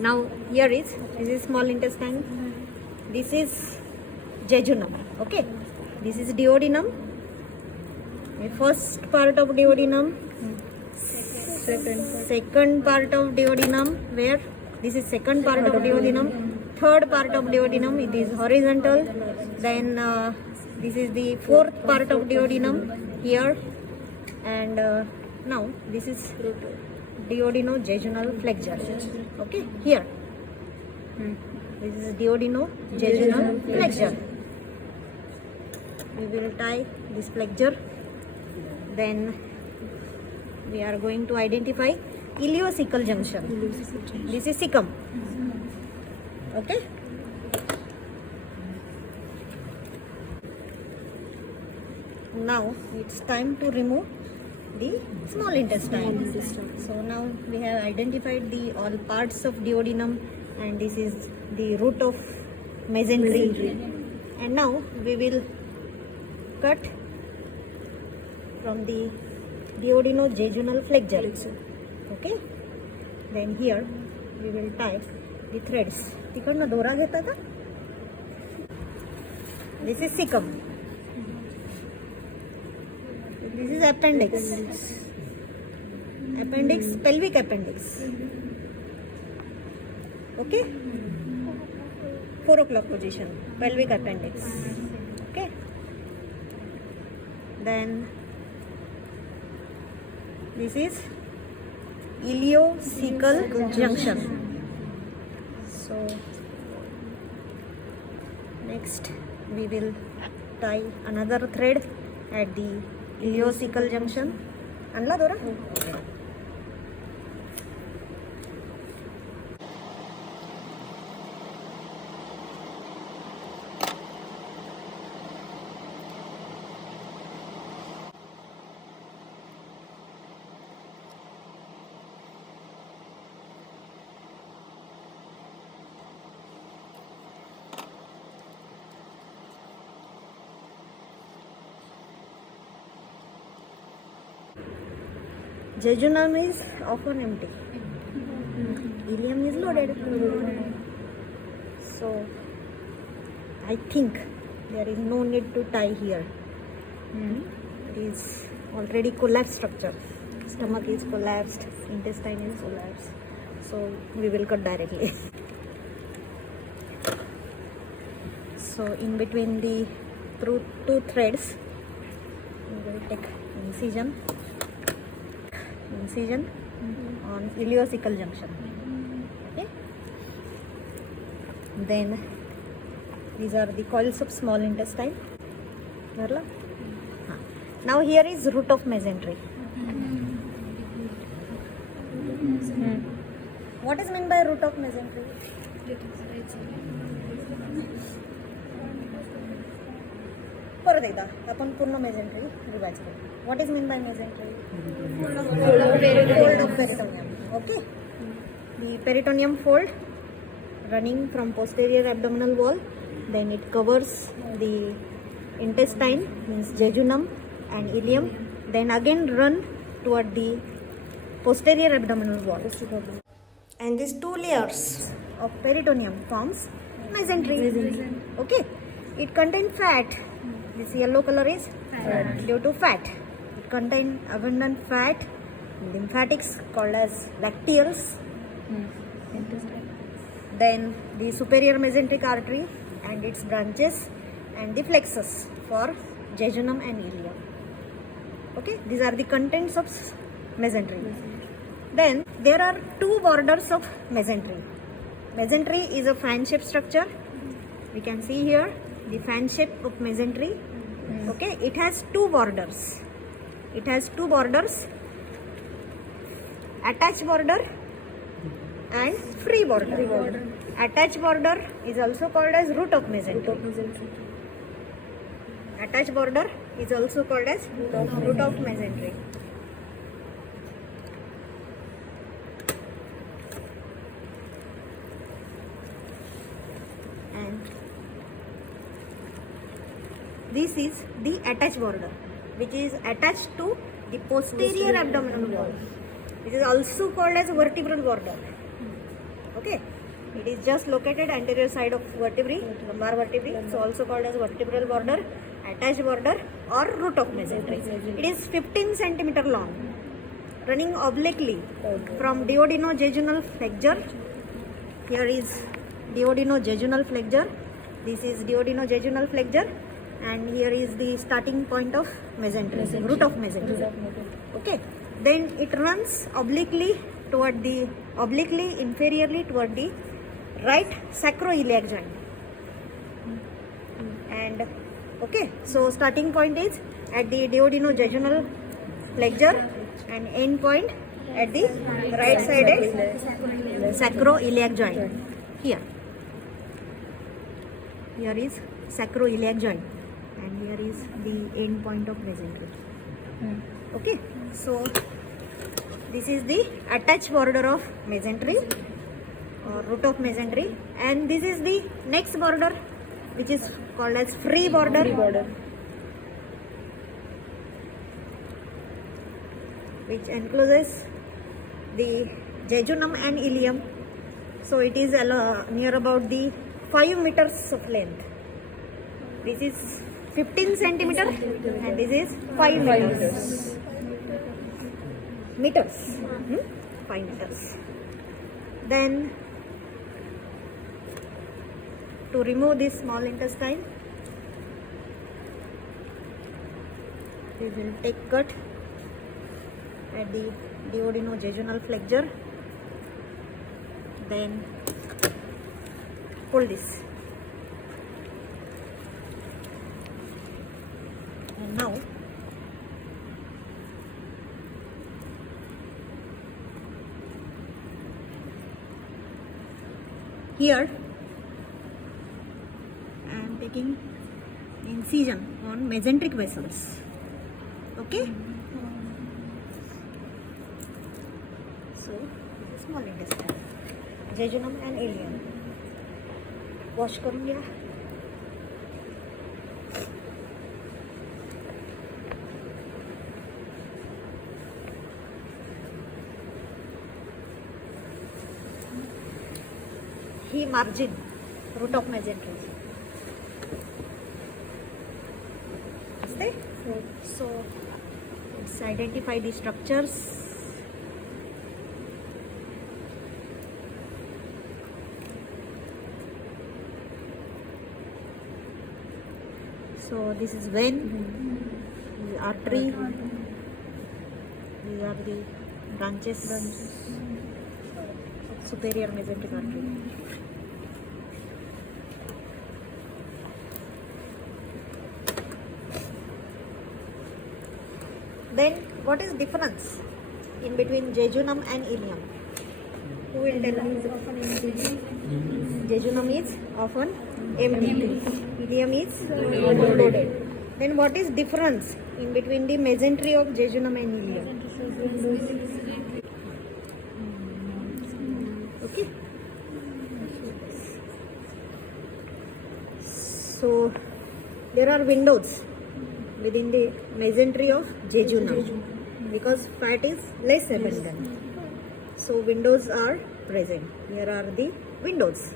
Now here is this is small intestine. This is jejunum. Okay, this is duodenum. The first part of duodenum. Second part of duodenum. Where this is second part of duodenum. Third part of duodenum. It is horizontal. Then this is the fourth part of duodenum here. And now this is duodenojejunal flexure. Okay, here. This is duodenojejunal flexure. We will tie this flexure. Then we are going to identify ileocecal junction. This is cecum. Okay. Now it's time to remove the small intestine. So now we have identified the all parts of duodenum, and this is the root of mesentery. And now we will cut from the duodenojejunal flexure. Okay. Then here we will tie the threads. तिकडनं दोरा घेता का? This is cecum. This is appendix. Appendix, pelvic appendix. Okay? 4 o'clock position, pelvic appendix. Okay? Then this is ileocecal junction. So next we will tie another thread at the ileocecal junction. आणला दोरा? Jejunum is often empty. Ileum is loaded. So I think there is no need to tie here. It is already collapsed structure. Stomach is collapsed, intestine is collapsed. So we will cut directly. So in between the two threads, we will take incision on ileocecal junction. Okay. Then these are the coils of small intestine. Now here is root of mesentery. What is meant by root of mesentery? परत एकदा आपण पूर्ण mesentery revise करू. What is meant by mesentery? Fold of peritoneum. Okay. The peritoneum fold running from posterior abdominal wall. Then it covers the intestine, means jejunum and ileum. Then again run toward the posterior abdominal wall. And these two layers of peritoneum forms mesentery. Okay. It contains fat. This yellow color is due to fat. It contains abundant fat, lymphatics called as lacteals. Then the superior mesenteric artery and its branches, and the plexus for jejunum and ileum. Okay, these are the contents of mesentery. Then there are two borders of mesentery. Mesentery is a fan-shaped structure. We can see here the fan shape of mesentery. Okay, it has two borders. Attached border and free border. Attached border is also called as root of mesentery. Attached border is also called as root of mesentery. And this is the attached border, which is attached to the posterior abdominal wall. This is also called as vertebral border. Okay, it is just located anterior side of vertebrae, lumbar vertebrae. It's also called as vertebral border, attached border, or root of mesentery. It is 15 centimeter long, running obliquely from duodenojejunal flexure. Here is duodenojejunal flexure. This is duodenojejunal flexure, and here is the starting point of mesentery, root of mesentery. Okay, then it runs obliquely inferiorly toward the right sacroiliac joint. And okay, so starting point is at the duodenojejunal flexure and end point at the right sided sacroiliac joint. Here is sacroiliac joint, and here is the end point of mesentery. Okay, so this is the attached border of mesentery or root of mesentery, and this is the next border, which is called as free border. Which encloses the jejunum and ilium. So it is near about the 5 meters of length. This is 15 centimeter and this is 5 meters. 5 meters. Then to remove this small intestine, we will take cut at the duodenojejunal flexure, then pull this, and now here I am taking incision on mesenteric vessels. Okay. So, small intestine, jejunum and ileum. Wash करूँ क्या? He margin, root of mesentery. So, let's identify the structures. So this is vein, this is artery, these are the branches of superior mesenteric artery. Then what is difference in between jejunum and ileum? Who will tell us? Jejunum is often empty. Ileum is loaded. Then what is difference in between the mesentery of jejunum and ileum? Okay. So there are windows within the mesentery of jejunum because fat is less abundant. So windows are present. Here are the windows.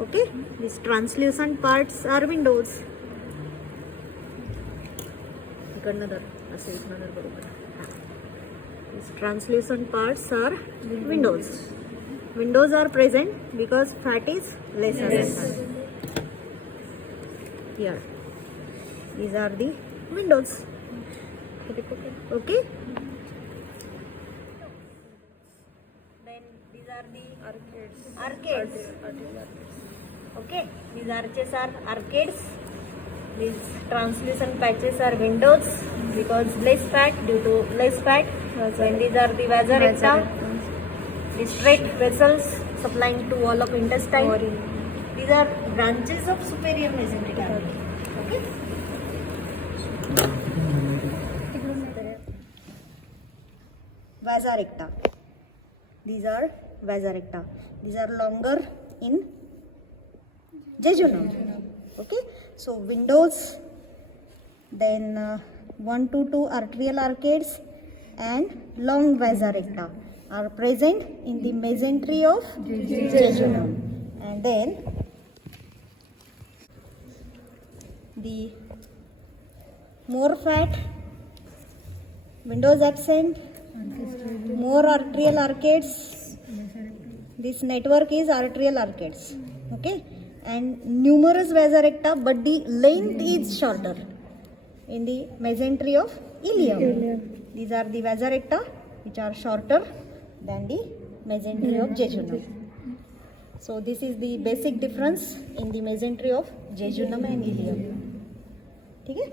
Okay, these translucent parts are windows. These translucent parts are windows. Windows are present because fat is less abundant. Here, these are the windows. Okay. Then these are the arcades. Okay, these arches are arcades. These translucent patches are windows because less fat, due to less fat. And these are the vasa recta, the straight vessels supplying to wall of intestine. These are branches of superior mesenteric artery. Okay. Vasa recta. These are vasa recta. These are longer in jejunum. Okay. So windows, then 1 to 2 arterial arcades and long vasa recta are present in the mesentery of jejunum. And then the more fat, windows absent, more arterial arcades. This network is arterial arcades. Okay, and numerous vasa recta, but the length is shorter in the mesentery of ileum. These are the vasa recta which are shorter than the mesentery of jejunum. So this is the basic difference in the mesentery of jejunum and ileum. ठीक है?